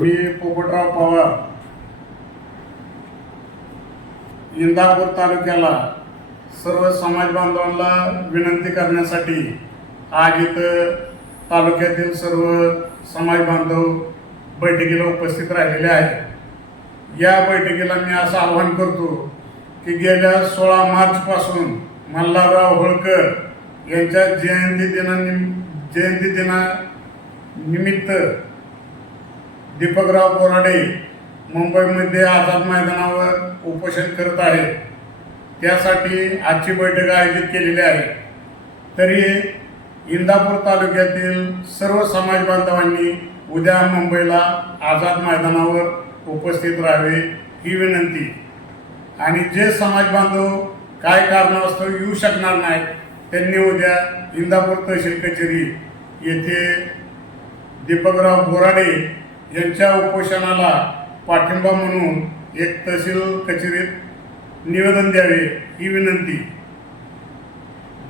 मी पोपटराव पवार इंदापूर तालुक्याला सर्व समाज बांधवांना विनंती करण्यासाठी आज इथं तालुक्यातील सर्व समाज बांधव बैठकीला उपस्थित राहिलेले आहेत। या बैठकीला मी असं आवाहन करतो की गेल्या 16 मार्चपासून मल्हारराव होळकर यांच्या जयंती दिनानिमित्त दीपकराव बोराडे मुंबईमध्ये आझाद मैदानावर उपोषण करत आहेत। त्यासाठी आजची बैठक आयोजित केलेली आहे। तरी इंदापूर तालुक्यातील सर्व समाज बांधवांनी उद्या मुंबईला आझाद मैदानावर उपस्थित राहावे ही विनंती। आणि जे समाज बांधव काय कारणास्तव येऊ शकणार नाहीत त्यांनी उद्या इंदापूर तहसील कचेरी येथे दीपकराव बोराडे यांच्या उपोषणाला पाठिंबा म्हणून एक तहसील कचेरीत निवेदन द्यावे ही विनंती।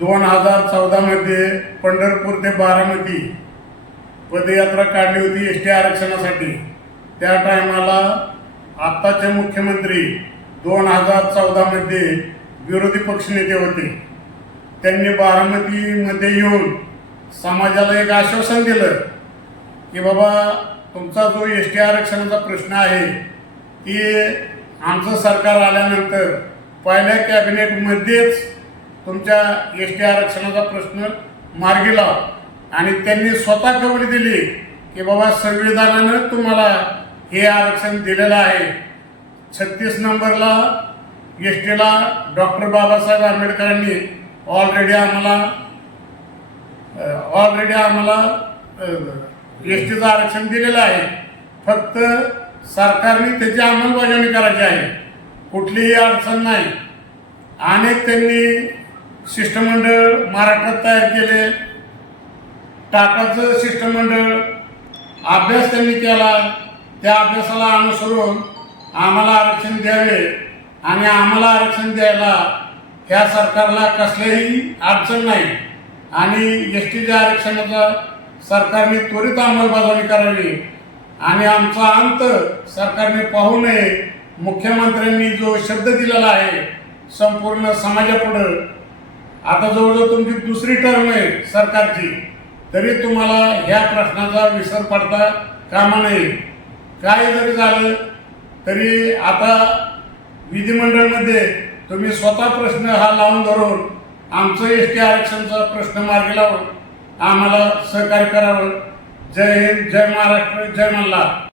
2014 मध्ये पंढरपूर ते बारामती पदयात्रा काढली होती एसटी आरक्षणासाठी। त्या टायमाला आत्ताचे मुख्यमंत्री 2014 मध्ये विरोधी पक्षनेते होते। त्यांनी बारामतीमध्ये येऊन समाजाला एक आश्वासन दिलं की बाबा तुमचा जो एसटी आरक्षणाचा प्रश्न आहे की आमचं सरकार आल्यानंतर पहिल्या कॅबिनेटमध्येच तुमच्या एसटी आरक्षणाचा प्रश्न मार्गी लावा। आणि त्यांनी स्वतः कबुली दिली की बाबा संविधानानं तुम्हाला हे आरक्षण दिलेलं आहे। 36 नंबरला एसटीला डॉक्टर बाबासाहेब आंबेडकरांनी ऑलरेडी आम्हाला एसटीचं आरक्षण दिलेलं आहे। फक्त सरकारने त्याची अंमलबजावणी करायची आहे, कुठलीही अडचण नाही। अनेक त्यांनी शिष्टमंडळ महाराष्ट्रात तयार केले, टाटाचं शिष्टमंडळ अभ्यास त्यांनी केला। त्या अभ्यासाला अनुसरून आम्हाला आरक्षण द्यावे आणि आम्हाला आरक्षण द्यायला ह्या सरकारला कसलीही अडचण नाही। आणि एसटीच्या आरक्षणाचा सरकारने त्वरित अंमलबजावणी करावी आणि आमचा अंत सरकारने पाहू नये। मुख्यमंत्र्यांनी जो शब्द दिलेला आहे संपूर्ण समाजापुढं, आता जवळजवळ तुमची दुसरी टर्म आहे सरकारची, तरी तुम्हाला ह्या प्रश्नाचा विसर पडता कामा नये। काय जरी झालं तरी आता विधिमंडळामध्ये तुम्ही स्वतः प्रश्न हा लावून धरून आमचं एसटी आरक्षणाचा प्रश्न मार्गी लावून आम्हाला सहकार्य करावं। जय हिंद, जय महाराष्ट्र, जय मल्हार।